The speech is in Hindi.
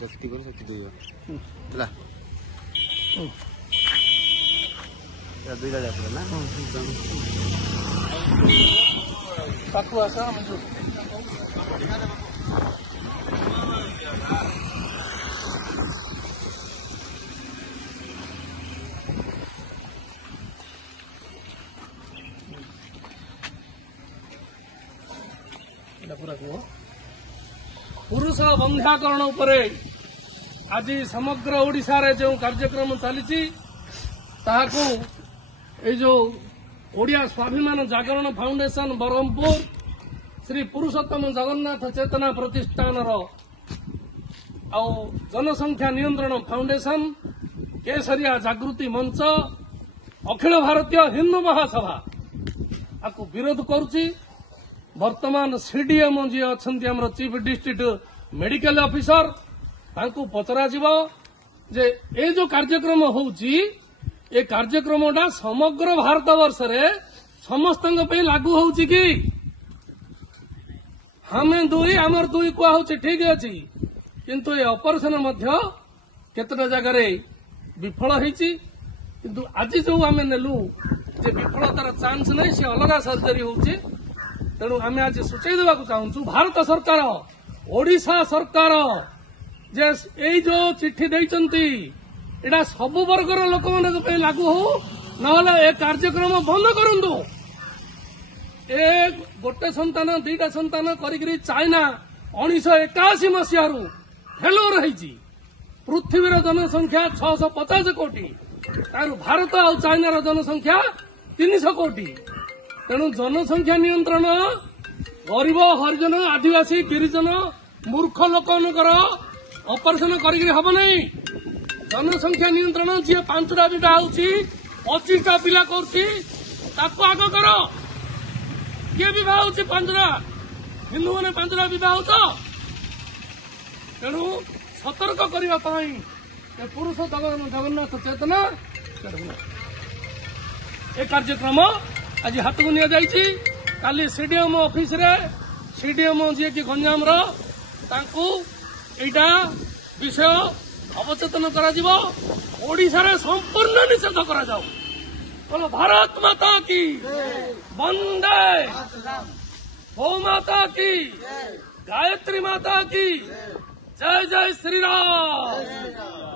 ସେଠି କରି ସେଠି ଦୁଇବ ହେଲା ଦୁଇଟା ଯାତ୍ରା ନା ପାଖକୁ ଆସ ଆମେ पुरुष बंध्याकरण उपरे आज समग्र ओडिशा रे जो कार्यक्रम चली जो ओडिया स्वाभिमान जागरण फाउंडेशन बरहमपुर श्री पुरुषोत्तम जगन्नाथ चेतना प्रतिष्ठान जनसंख्या नियंत्रण फाउंडेशन केसरिया जागृति मंच अखिल भारतीय हिंदू महासभा आपको विरोध करुच्ची वर्तमान सीडीएम जी अच्छा चीफ डिस्ट्रिक्ट मेडिकल ऑफिसर तांको पचरा जे ए जो कार्यक्रम होउची ए कार्यक्रमटा समग्र भारत वर्ष रे समस्त लागू होउची कि हमें दुई आमर दुई कुआ होउची ठीक अछि किंतु ए ऑपरेशन मध्य केतटा जगह रे विफल होईची किंतु आज जो आमे नेलु जे विफलतार चांस नहीं से अलग सर्जरी होउची तेणु आम आज सूचाई देवा चाहूँ भारत सरकार ओडिशा सरकार जे ए जो चिट्ठी देइचंती एटा सब वर्गर लोक माने लागू हो नहले ए कार्यक्रम बंद करंदु ए गोटे संतान दुईटा संतान करी चाइना 1981 मसीहारू फेलोर होईची पृथ्वीर जनसंख्या 650 कोटी तारू भारत और चाइनार जनसंख्या 300 कोटी तेणु जनसंख्या नियंत्रण गरीब हरिजन आदिवासी गिरिजन मूर्ख लोक ऑपरेशन करम नहीं जनसंख्या नियंत्रण जी 5टा बिटा होची 25टा पिला करती आग कर किए बह हो 5टा हिंदू मैंने 5टा बह हो तेणु सतर्क करने पुरुष जगन्नाथ चेतना ए कार्यक्रम आज हाथ को नि काली सीडीएम ऑफिस रे सीडीएम जी की गंजाम एटा विषय अवचेतन करा ओडिशा रे संपूर्ण निषेध करा जाओ बोलो भारत माता की वंदे गौ माता की गायत्री माता की जय जय श्री राम।